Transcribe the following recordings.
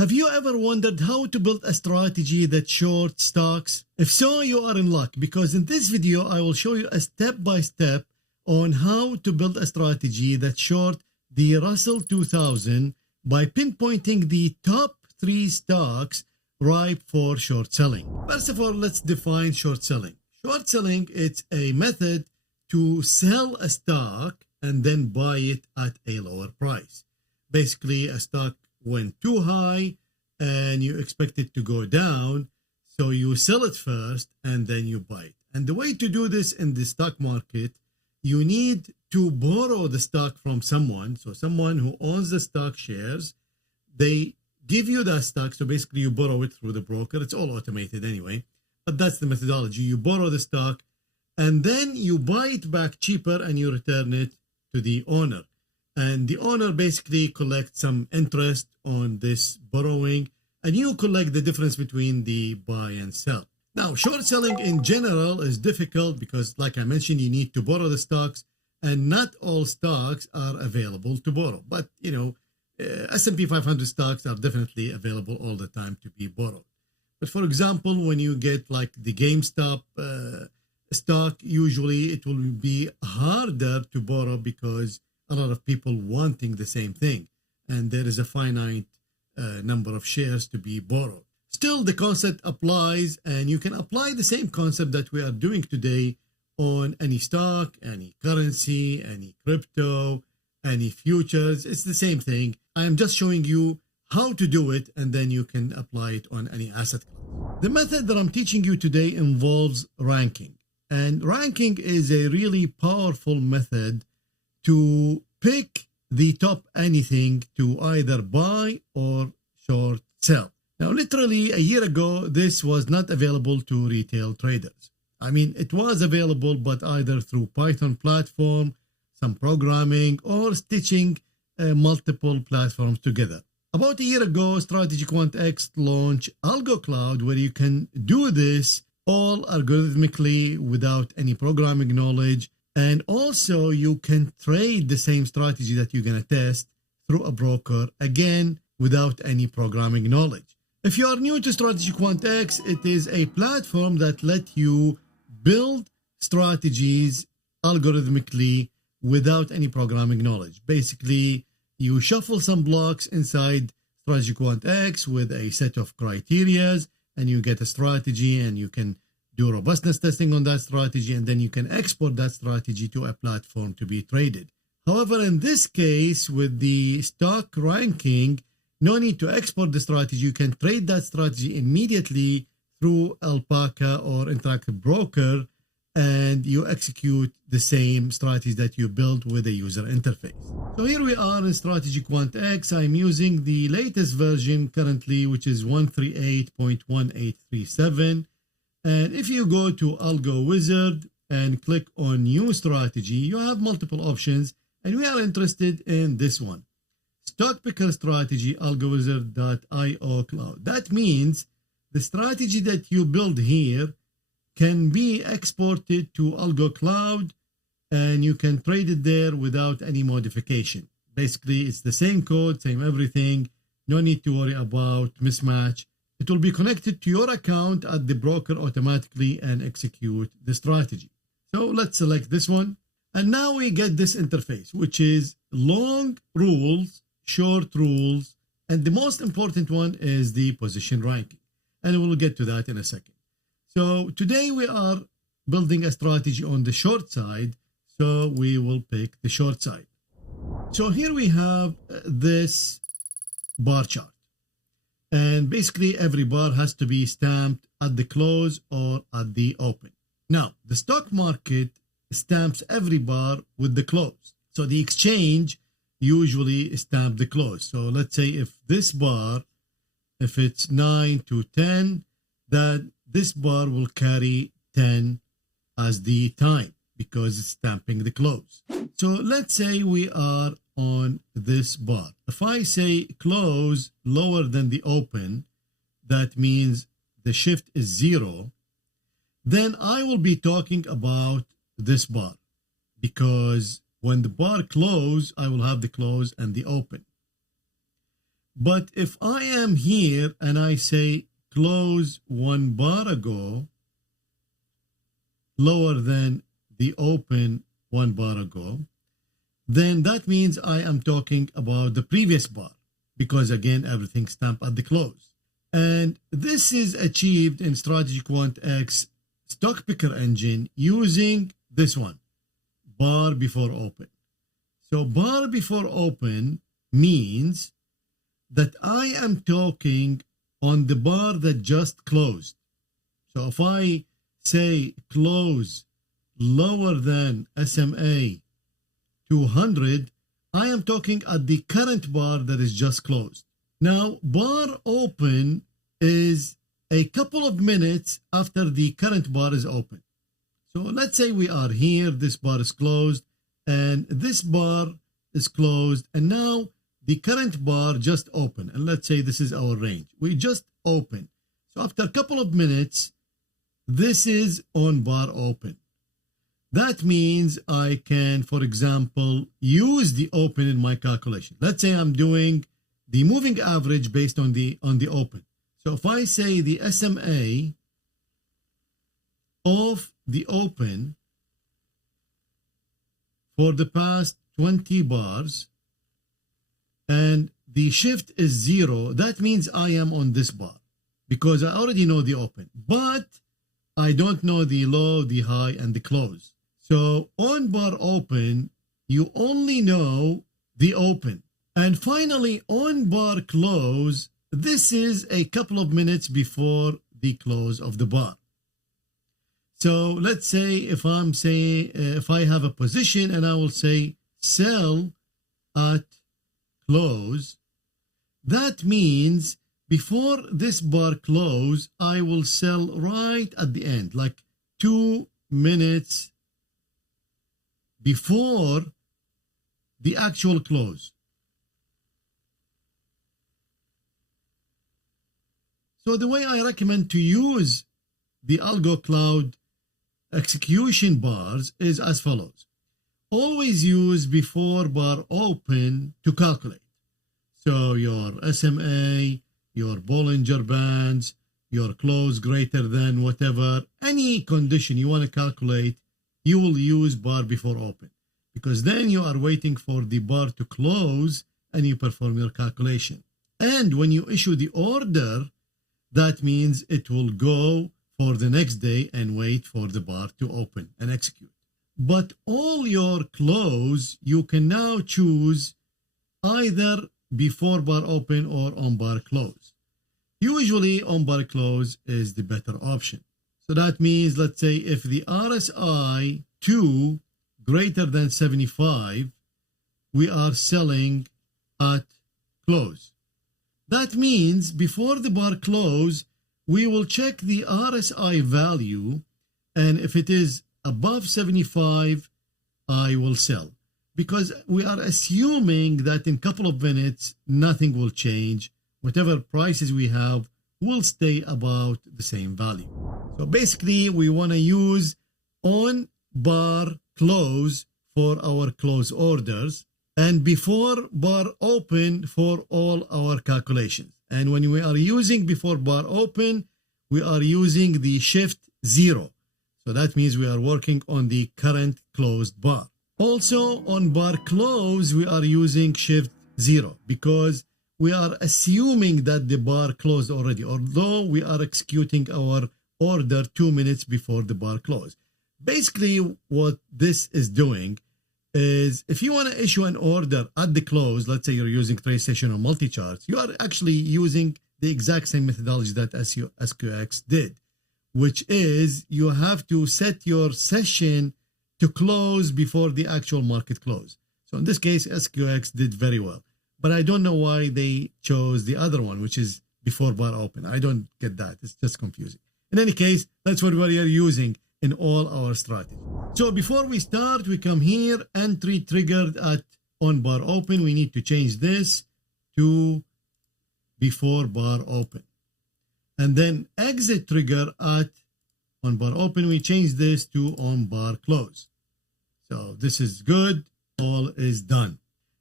Have you ever wondered how to build a strategy that shorts stocks? If so, you are in luck, because in this video I will show you a step-by-step on how to build a strategy that short the Russell 2000 by pinpointing the top 3 stocks ripe for short selling. First of all, let's define short selling. Short selling, it's a method to sell a stock and then buy it at a lower price. Basically, a stock went too high and you expect it to go down, so you sell it first and then you buy it. And the way to do this in the stock market, you need to borrow the stock from someone. So someone who owns the stock shares, they give you that stock. So basically you borrow it through the broker. It's all automated anyway, but that's the methodology. You borrow the stock and then you buy it back cheaper and you return it to the owner. And the owner basically collects some interest on this borrowing, and you collect the difference between the buy and sell. Now, short selling in general is difficult because, like I mentioned, you need to borrow the stocks, and not all stocks are available to borrow. But, S&P 500 stocks are definitely available all the time to be borrowed. But for example, when you get like the GameStop stock, usually it will be harder to borrow because a lot of people wanting the same thing, and there is a finite number of shares to be borrowed. Still, the concept applies, and you can apply the same concept that we are doing today on any stock, any currency, any crypto, any futures. It's the same thing. I am just showing you how to do it, and then you can apply it on any asset class. The method that I'm teaching you today involves ranking, and ranking is a really powerful method to pick the top anything to either buy or short sell. Now, literally a year ago, this was not available to retail traders. I mean, it was available, but either through Python platform, some programming, or stitching multiple platforms together. About a year ago, StrategyQuant X launched Algo Cloud, where you can do this all algorithmically without any programming knowledge. And also you can trade the same strategy that you're going to test through a broker, again, without any programming knowledge. If you are new to StrategyQuant X, it is a platform that lets you build strategies algorithmically without any programming knowledge. Basically, you shuffle some blocks inside StrategyQuant X with a set of criterias, and you get a strategy, and you can do robustness testing on that strategy, and then you can export that strategy to a platform to be traded. However, in this case, with the stock ranking, no need to export the strategy. You can trade that strategy immediately through Alpaca or Interactive Broker, and you execute the same strategies that you built with a user interface. So here we are in StrategyQuant X. I'm using the latest version currently, which is 138.1837. And if you go to Algo Wizard and click on New Strategy, you have multiple options, and we are interested in this one. StockPicker strategy, AlgoWizard.io Cloud. That means the strategy that you build here can be exported to Algo Cloud, and you can trade it there without any modification. Basically, it's the same code, same everything. No need to worry about mismatch. It will be connected to your account at the broker automatically and execute the strategy. So let's select this one. And now we get this interface, which is long rules, short rules, and the most important one is the position ranking. And we'll get to that in a second. So today we are building a strategy on the short side, so we will pick the short side. So here we have this bar chart. And basically every bar has to be stamped at the close or at the open. Now, the stock market stamps every bar with the close. So the exchange usually stamp the close. So let's say if this bar, if it's 9 to 10, that this bar will carry 10 as the time because it's stamping the close. So let's say we are on this bar. If I say close lower than the open, that means the shift is 0, then I will be talking about this bar, because when the bar close, I will have the close and the open. But if I am here and I say close 1 bar ago, lower than the open 1 bar ago, then that means I am talking about the previous bar, because again, everything stamped at the close. And this is achieved in StrategyQuant X StockPicker engine using this one, bar before open. So bar before open means that I am talking on the bar that just closed. So if I say close lower than SMA 200, I am talking at the current bar that is just closed. Now, bar open is a couple of minutes after the current bar is open. So let's say we are here, this bar is closed, and this bar is closed, and now the current bar just opened. And let's say this is our range. We just opened. So after a couple of minutes, this is on bar open. That means I can, for example, use the open in my calculation. Let's say I'm doing the moving average based on the open. So if I say the SMA of the open for the past 20 bars and the shift is 0, that means I am on this bar because I already know the open, but I don't know the low, the high, and the close. So on bar open, you only know the open. And finally, on bar close, this is a couple of minutes before the close of the bar. So let's say if I'm saying, if I have a position and I will say sell at close, that means before this bar close, I will sell right at the end, like 2 minutes before the actual close. So the way I recommend to use the Algo Cloud execution bars is as follows. Always use before bar open to calculate. So your SMA, your Bollinger Bands, your close greater than whatever, any condition you want to calculate, you will use bar before open, because then you are waiting for the bar to close and you perform your calculation. And when you issue the order, that means it will go for the next day and wait for the bar to open and execute. But all your close, you can now choose either before bar open or on bar close. Usually on bar close is the better option. So that means, let's say if the RSI 2 greater than 75, we are selling at close. That means before the bar close, we will check the RSI value, and if it is above 75, I will sell, because we are assuming that in a couple of minutes, nothing will change. Whatever prices we have will stay about the same value. So basically, we want to use on bar close for our close orders and before bar open for all our calculations. And when we are using before bar open, we are using the shift 0. So that means we are working on the current closed bar. Also on bar close, we are using shift 0 because we are assuming that the bar closed already, although we are executing our order 2 minutes before the bar close. Basically, what this is doing is if you want to issue an order at the close, let's say you're using TradeStation or multi-charts, you are actually using the exact same methodology that SQX did, which is you have to set your session to close before the actual market close. So in this case, SQX did very well. But I don't know why they chose the other one, which is before bar open. I don't get that. It's just confusing. In any case, that's what we are using in all our strategies. So before we start, we come here, entry triggered at on bar open. We need to change this to before bar open. And then exit trigger at on bar open. We change this to on bar close. So this is good. All is done.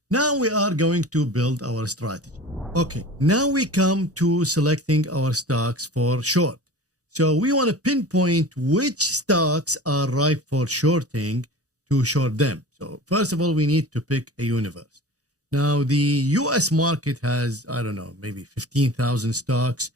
Now we are going to build our strategy. Okay, now we come to selecting our stocks for short. So we want to pinpoint which stocks are ripe for shorting to short them. So first of all, we need to pick a universe. Now the US market has, I don't know, maybe 15,000 stocks.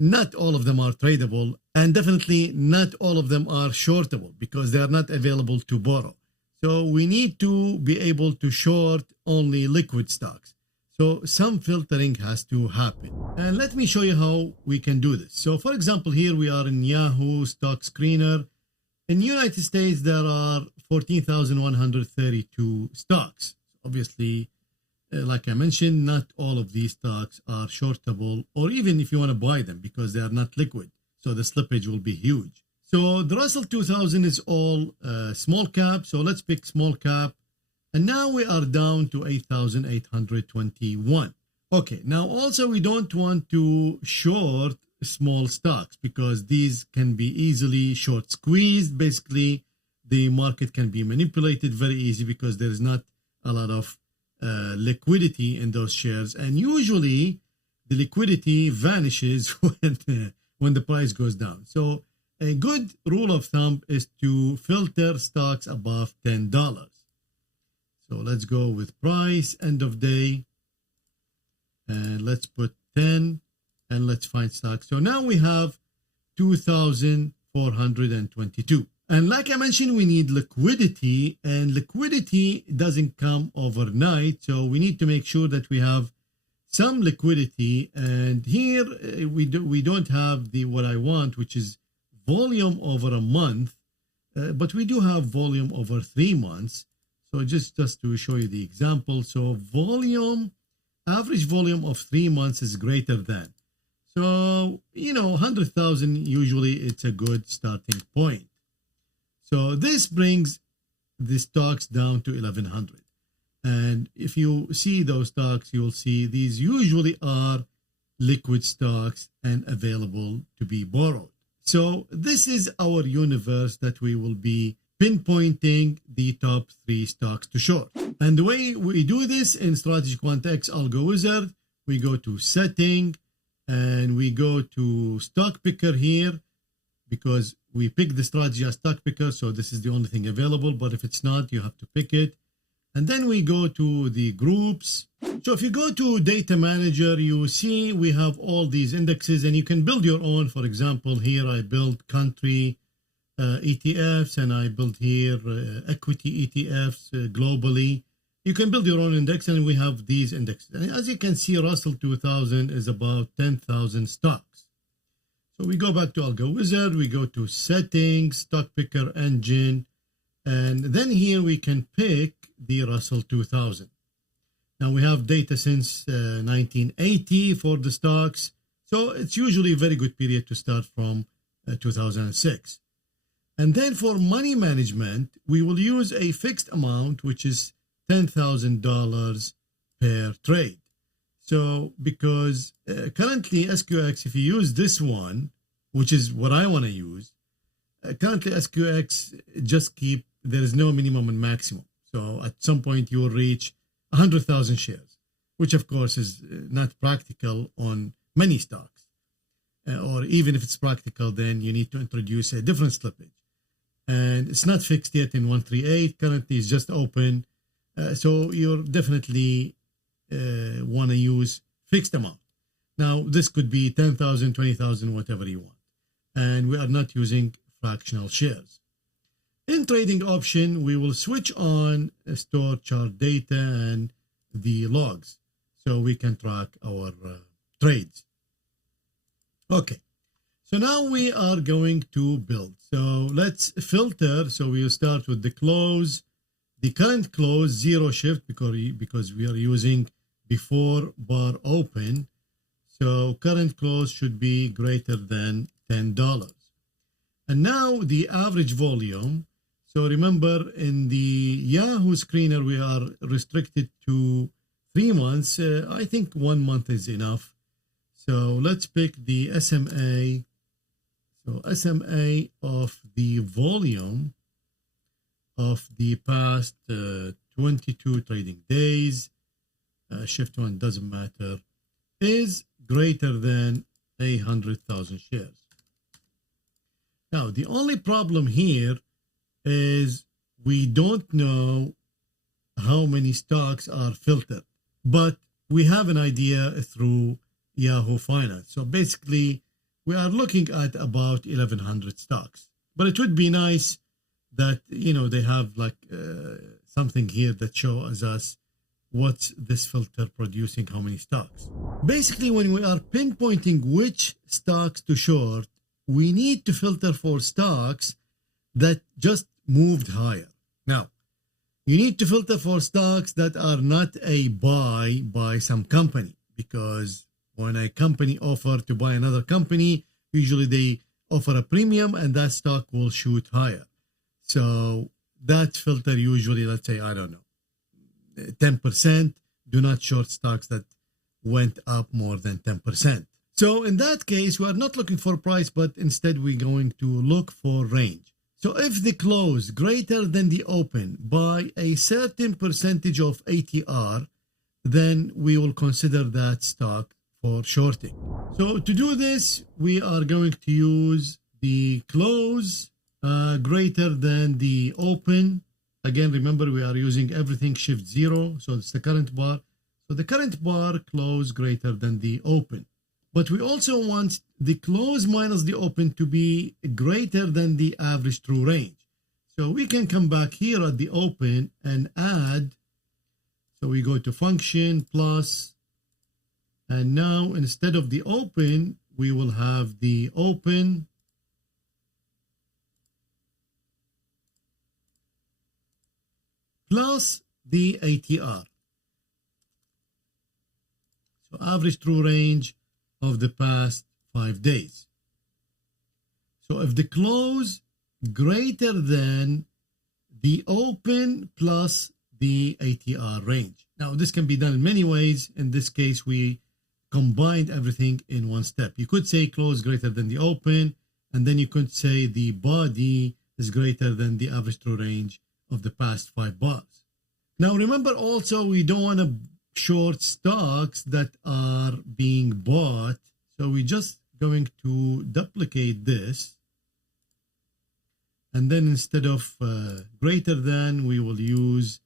Not all of them are tradable, and definitely not all of them are shortable because they are not available to borrow. So we need to be able to short only liquid stocks. So some filtering has to happen. And let me show you how we can do this. So for example, here we are in Yahoo Stock Screener. In the United States, there are 14,132 stocks. Obviously, like I mentioned, not all of these stocks are shortable, or even if you want to buy them because they are not liquid. So the slippage will be huge. So the Russell 2000 is all small cap. So let's pick small cap. And now we are down to 8,821. Okay, now also we don't want to short small stocks because these can be easily short squeezed. Basically, the market can be manipulated very easy because there is not a lot of liquidity in those shares. And usually the liquidity vanishes when the price goes down. So a good rule of thumb is to filter stocks above $10. So let's go with price, end of day, and let's put 10, and let's find stocks. So now we have 2,422. And like I mentioned, we need liquidity, and liquidity doesn't come overnight. So we need to make sure that we have some liquidity. And here we don't have what I want, which is volume over a month, but we do have volume over 3 months. So just to show you the example. So volume, average volume of 3 months is greater than. So, 100,000, usually it's a good starting point. So this brings the stocks down to 1,100. And if you see those stocks, you'll see these usually are liquid stocks and available to be borrowed. So this is our universe that we will be pinpointing the top 3 stocks to short. And the way we do this in StrategyQuant X Algo Wizard, we go to setting and we go to StockPicker here because we pick the strategy as StockPicker. So this is the only thing available, but if it's not, you have to pick it. And then we go to the groups. So if you go to data manager, you see we have all these indexes and you can build your own. For example, here I built country ETFs and I built here equity ETFs globally. You can build your own index and we have these indexes. And as you can see, Russell 2000 is about 10,000 stocks. So we go back to Algo Wizard, we go to settings, StockPicker engine, and then here we can pick the Russell 2000. Now we have data since 1980 for the stocks. So it's usually a very good period to start from 2006. And then for money management, we will use a fixed amount, which is $10,000 per trade. So because currently SQX, if you use this one, which is what I want to use, currently SQX there is no minimum and maximum. So at some point you will reach 100,000 shares, which of course is not practical on many stocks. Or even if it's practical, then you need to introduce a different slippage. And it's not fixed yet in 138. Currently it's just open. So you're definitely want to use fixed amount. Now this could be 10,000, 20,000, whatever you want. And we are not using fractional shares. In trading option, we will switch on store chart data and the logs so we can track our trades. Okay, so now we are going to build. So let's filter. So we'll start with the close. The current close, 0 shift because we are using before bar open. So current close should be greater than $10. And now the average volume. So remember in the Yahoo screener, we are restricted to 3 months. I think 1 month is enough. So let's pick the SMA. So SMA of the volume of the past 22 trading days. shift 1 doesn't matter, is greater than 100,000 shares. Now, the only problem here is we don't know how many stocks are filtered, but we have an idea through Yahoo Finance. So basically, we are looking at about 1,100 stocks. But it would be nice that, they have like something here that shows us what's this filter producing, how many stocks. Basically, when we are pinpointing which stocks to short, we need to filter for stocks that just moved higher. Now, you need to filter for stocks that are not a buy by some company, because when a company offers to buy another company, usually they offer a premium and that stock will shoot higher. So that filter usually, let's say, 10%, do not short stocks that went up more than 10%. So in that case, we are not looking for price, but instead we're going to look for range. So if the close greater than the open by a certain percentage of ATR, then we will consider that stock for shorting. So to do this, we are going to use the close greater than the open. Again, remember, we are using everything shift 0. So it's the current bar. So the current bar close greater than the open. But we also want the close minus the open to be greater than the average true range. So we can come back here at the open and add. So we go to function plus. And now instead of the open, we will have the open plus the ATR. So average true range of the past 5 days. So if the close greater than the open plus the ATR range. Now this can be done in many ways. In this case, we combined everything in one step. You could say close greater than the open, and then you could say the body is greater than the average true range of the past 5 bars. Now remember also, we don't want to short stocks that are being bought. So we're just going to duplicate this. And then instead of greater than, we will use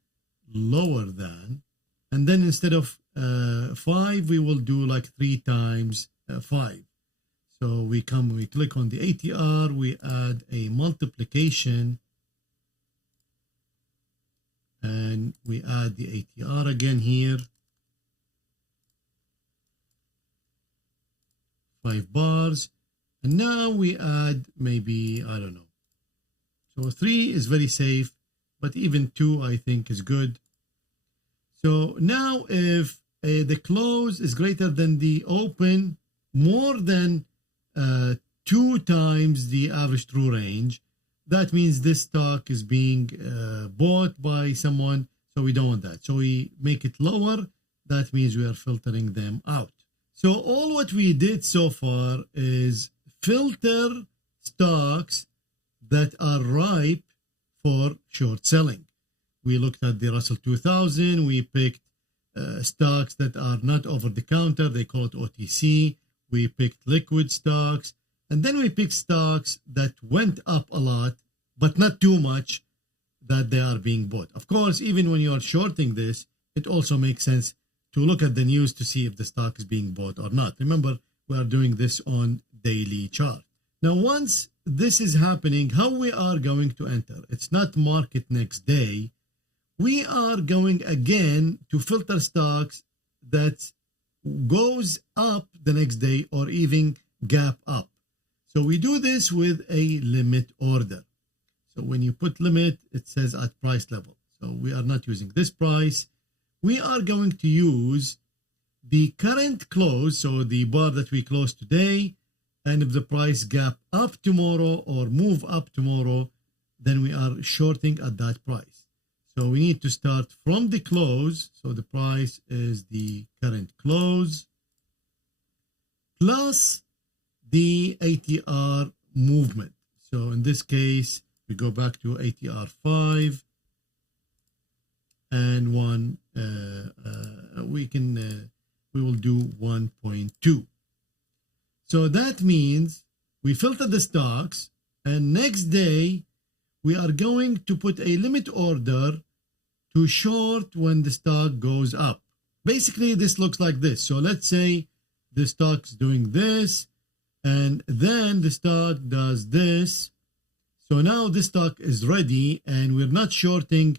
lower than. And then instead of 5, we will do like 3 times 5. So we click on the ATR, we add a multiplication, and we add the ATR again here. 5 bars. And now we add maybe, I don't know. So 3 is very safe, but even 2 I think is good. So now if the close is greater than the open, more than 2 times the average true range, that means this stock is being bought by someone, so we don't want that. So we make it lower. That means we are filtering them out. So all what we did so far is filter stocks that are ripe for short selling. We looked at the Russell 2000. We picked stocks that are not over the counter. They call it OTC. We picked liquid stocks. And then we picked stocks that went up a lot, but not too much that they are being bought. Of course, even when you are shorting this, it also makes sense to look at the news to see if the stock is being bought or not. Remember, we are doing this on daily chart. Now, once this is happening, how we are going to enter? It's not market next day. We are going again to filter stocks that goes up the next day or even gap up. So we do this with a limit order. So when you put limit, it says at price level. So we are not using this price. We are going to use the current close, so the bar that we closed today, and if the price gap up tomorrow or move up tomorrow, then we are shorting at that price. So we need to start from the close. So the price is the current close plus the ATR movement. So in this case, we go back to ATR 5 and 1 we will do 1.2. So that means we filter the stocks, and next day we are going to put a limit order to short when the stock goes up. Basically, this looks like this. So let's say the stock's doing this, and then the stock does this. So now this stock is ready, and we're not shorting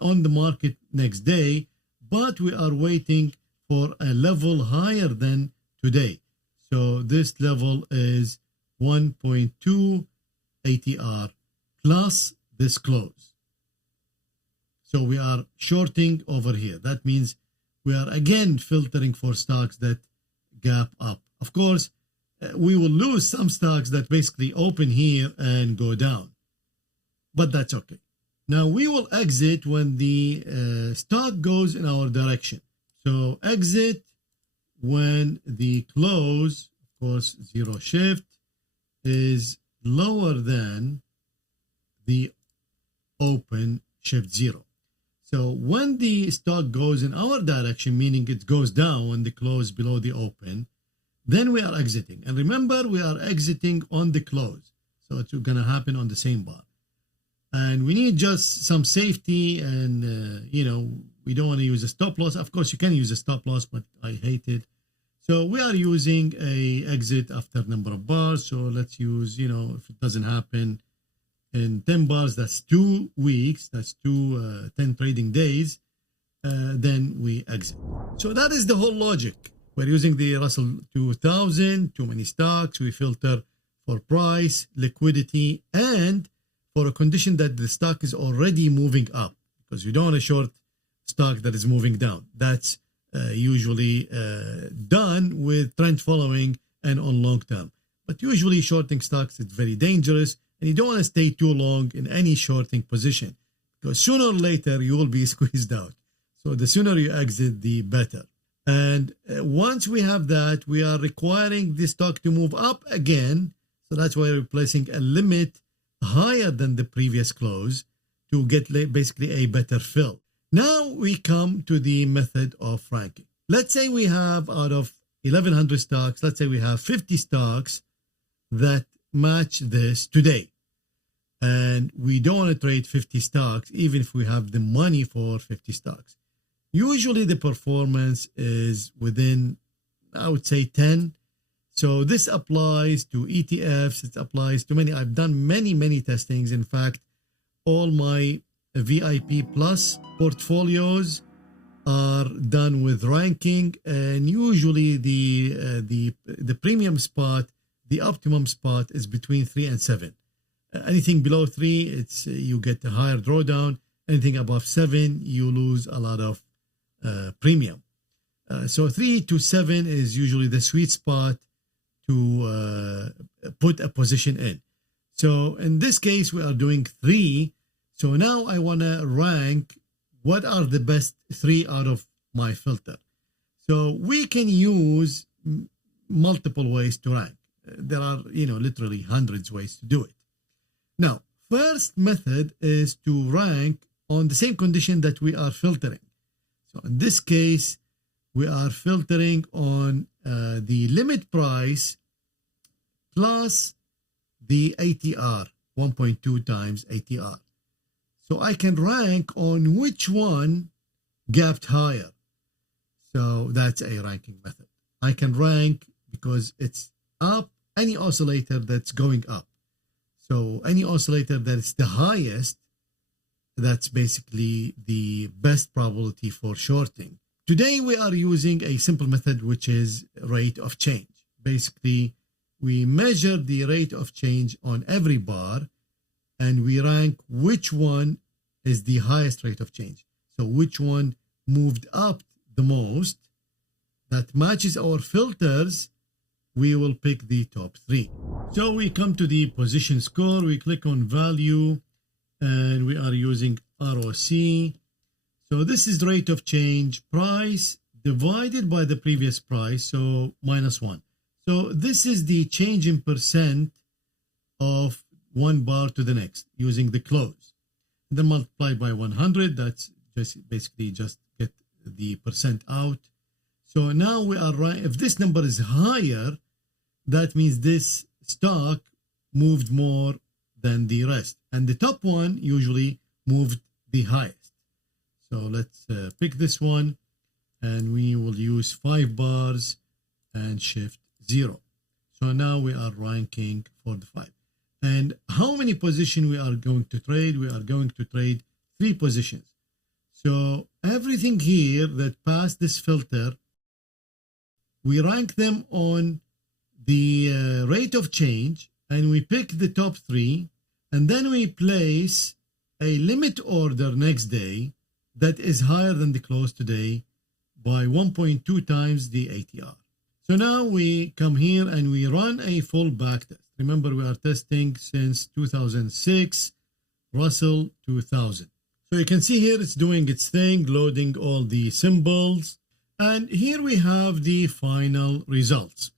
on the market next day, but we are waiting for a level higher than today. So this level is 1.2 ATR plus this close. So we are shorting over here. That means we are again filtering for stocks that gap up. Of course, we will lose some stocks that basically open here and go down, but that's okay. Now we will exit when the stock goes in our direction. So exit when the close, of course, zero shift, is lower than the open shift zero. So when the stock goes in our direction, meaning it goes down when the close below the open, then we are exiting. And remember, we are exiting on the close. So it's going to happen on the same bar. And we need just some safety, and, we don't want to use a stop loss. Of course, you can use a stop loss, but I hate it. So we are using a exit after number of bars. So let's use, if it doesn't happen in 10 bars, that's 2 weeks, that's 10 trading days, then we exit. So that is the whole logic. We're using the Russell 2000, too many stocks. We filter for price, liquidity, and for a condition that the stock is already moving up, because you don't want to short stock that is moving down. That's usually done with trend following and on long term. But usually shorting stocks is very dangerous, and you don't want to stay too long in any shorting position, because sooner or later you will be squeezed out. So the sooner you exit, the better. And once we have that, we are requiring the stock to move up again. So that's why we're placing a limit higher than the previous close to get basically a better fill. Now we come to the method of ranking. Let's say we have, out of 1,100 stocks, let's say we have 50 stocks that match this today. And we don't want to trade 50 stocks, even if we have the money for 50 stocks. Usually the performance is within, I would say, 10. So this applies to ETFs. It applies to many. I've done many testings. In fact, all my VIP Plus portfolios are done with ranking, and usually the premium spot, the optimum spot, is between 3 and 7. Anything below 3, it's you get a higher drawdown. Anything above 7, you lose a lot of premium. So 3 to 7 is usually the sweet spot to put a position in. So in this case, we are doing 3. So now I want to rank what are the best 3 out of my filter. So we can use multiple ways to rank. There are, literally hundreds of ways to do it. Now, first method is to rank on the same condition that we are filtering. So in this case, we are filtering on the limit price plus the ATR, 1.2 times ATR. So I can rank on which one gapped higher. So that's a ranking method. I can rank because it's up any oscillator that's going up. So any oscillator that is the highest, that's basically the best probability for shorting. Today we are using a simple method, which is rate of change. Basically, we measure the rate of change on every bar, and we rank which one is the highest rate of change. So which one moved up the most, that matches our filters, we will pick the top 3. So we come to the position score, we click on value, and we are using ROC. So this is rate of change, price divided by the previous price, so -1. So this is the change in percent of one bar to the next using the close. And then multiply by 100, that's just basically just get the percent out. So now we are right. If this number is higher, that means this stock moved more than the rest. And the top one usually moved the highest. So let's pick this one, and we will use 5 bars and shift 0. So now we are ranking for the 5. And how many positions we are going to trade? We are going to trade 3 positions. So everything here that passed this filter, we rank them on the rate of change, and we pick the top 3, and then we place a limit order next day that is higher than the close today by 1.2 times the ATR. So now we come here and we run a full backtest. Remember, we are testing since 2006, Russell 2000. So you can see here it's doing its thing, loading all the symbols. And here we have the final results.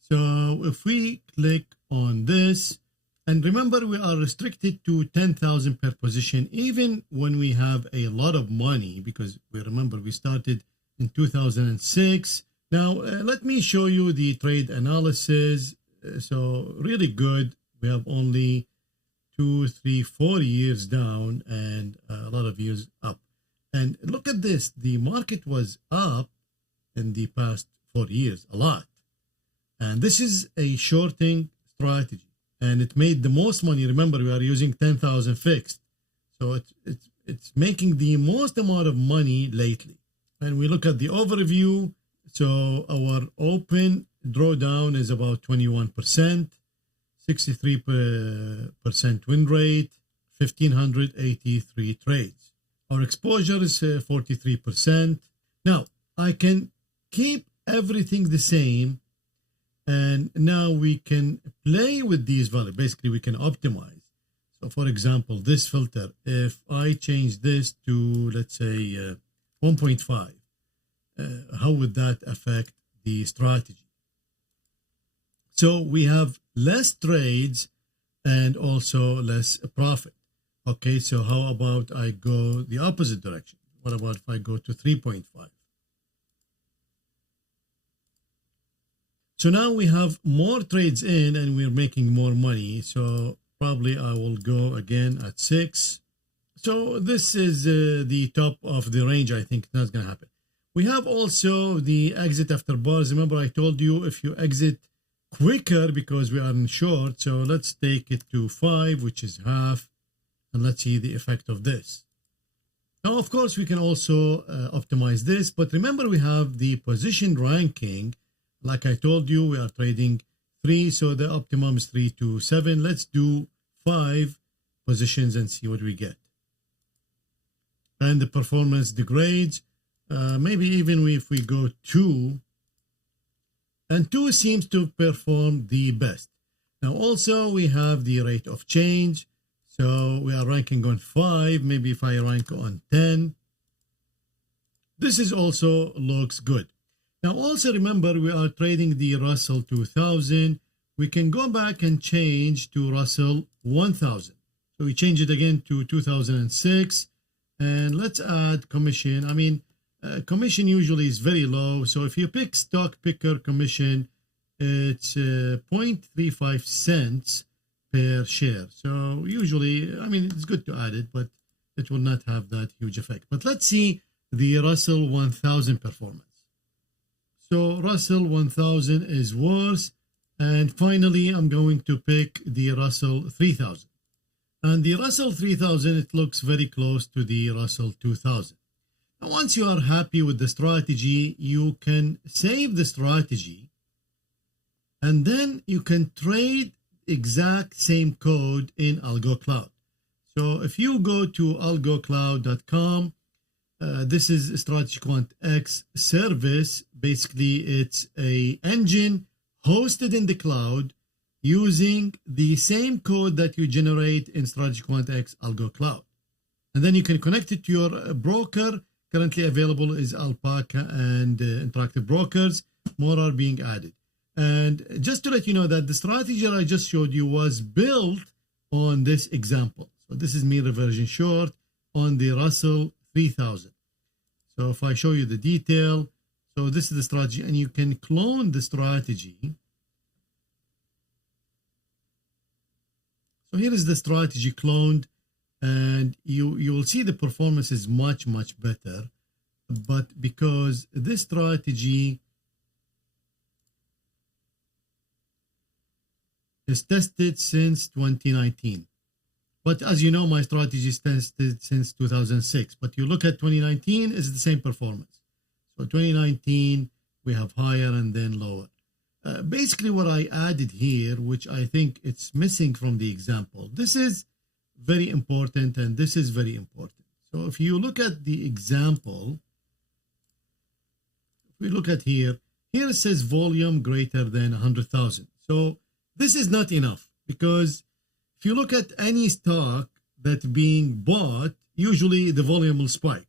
So if we click on this, and remember we are restricted to 10,000 per position, even when we have a lot of money, because we remember we started in 2006. Now, let me show you the trade analysis. So really good. We have only 2, 3, 4 years down and a lot of years up. And look at this. The market was up in the past 4 years, a lot. And this is a shorting strategy. And it made the most money. Remember, we are using 10,000 fixed. So it's making the most amount of money lately. And we look at the overview. So our open drawdown is about 21%, 63% win rate, 1,583 trades. Our exposure is 43%. Now, I can keep everything the same, and now we can play with these values. Basically, we can optimize. So, for example, this filter, if I change this to, let's say, 1.5, how would that affect the strategy? So we have less trades and also less profit. Okay, so how about I go the opposite direction? What about if I go to 3.5? So now we have more trades in and we're making more money. So probably I will go again at 6. So this is the top of the range. I think that's going to happen. We have also the exit after bars. Remember, I told you if you exit quicker because we are in short. So let's take it to 5, which is half. And let's see the effect of this. Now, of course, we can also optimize this. But remember, we have the position ranking. Like I told you, we are trading 3. So the optimum is 3 to 7. Let's do 5 positions and see what we get. And the performance degrades. Maybe even if we go 2, and 2 seems to perform the best. Now also we have the rate of change. So we are ranking on 5. Maybe if I rank on 10, this is also looks good. Now also remember we are trading the Russell 2000. We can go back and change to Russell 1000. So we change it again to 2006, and let's add commission. I mean, commission usually is very low. So if you pick StockPicker commission, it's 0.35 cents per share. So usually, I mean, it's good to add it, but it will not have that huge effect. But let's see the Russell 1000 performance. So Russell 1000 is worse. And finally, I'm going to pick the Russell 3000. And the Russell 3000, it looks very close to the Russell 2000. Now, once you are happy with the strategy, you can save the strategy, and then you can trade exact same code in Algo Cloud. So if you go to algocloud.com, this is StrategyQuant X service. Basically, it's a engine hosted in the cloud using the same code that you generate in StrategyQuant X Algo Cloud. And then you can connect it to your broker. Currently available is Alpaca and Interactive Brokers. More are being added. And just to let you know that the strategy that I just showed you was built on this example. So this is mean reversion short on the Russell 3000. So if I show you the detail, so this is the strategy, and you can clone the strategy. So here is the strategy cloned, and you will see the performance is much better. But because this strategy is tested since 2019, but as you know, my strategy is tested since 2006. But you look at 2019, it's the same performance. So 2019 we have higher and then lower. Basically what I added here, which I think it's missing from the example, this is very important and this is very important. So if you look at the example, if we look at here it says volume greater than 100,000. So this is not enough, because if you look at any stock that's being bought, usually the volume will spike.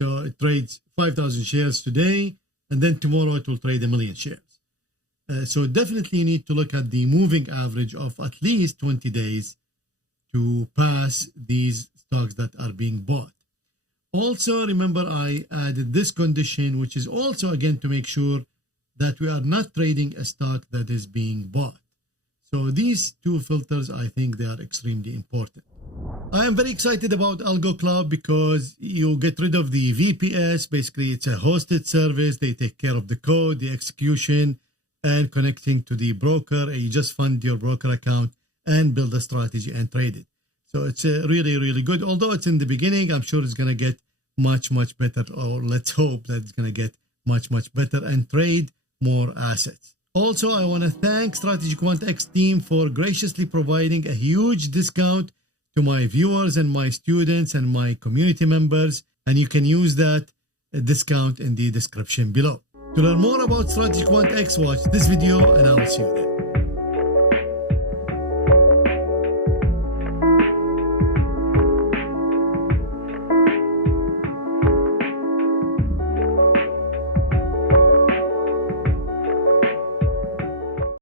So it trades 5,000 shares today, and then tomorrow it will trade 1 million shares. So definitely you need to look at the moving average of at least 20 days to pass these stocks that are being bought. Also, remember I added this condition, which is also again to make sure that we are not trading a stock that is being bought. So these two filters, I think they are extremely important. I am very excited about Algo Cloud because you get rid of the VPS. Basically, it's a hosted service. They take care of the code, the execution, and connecting to the broker. You just fund your broker account and build a strategy and trade it. So it's really good. Although it's in the beginning, I'm sure it's going to get much better, or let's hope that it's going to get much better and trade more assets. Also, I want to thank StrategyQuant X team for graciously providing a huge discount to my viewers and my students and my community members, and you can use that discount in the description below. To learn more about StrategyQuant X, watch this video and I will see you there.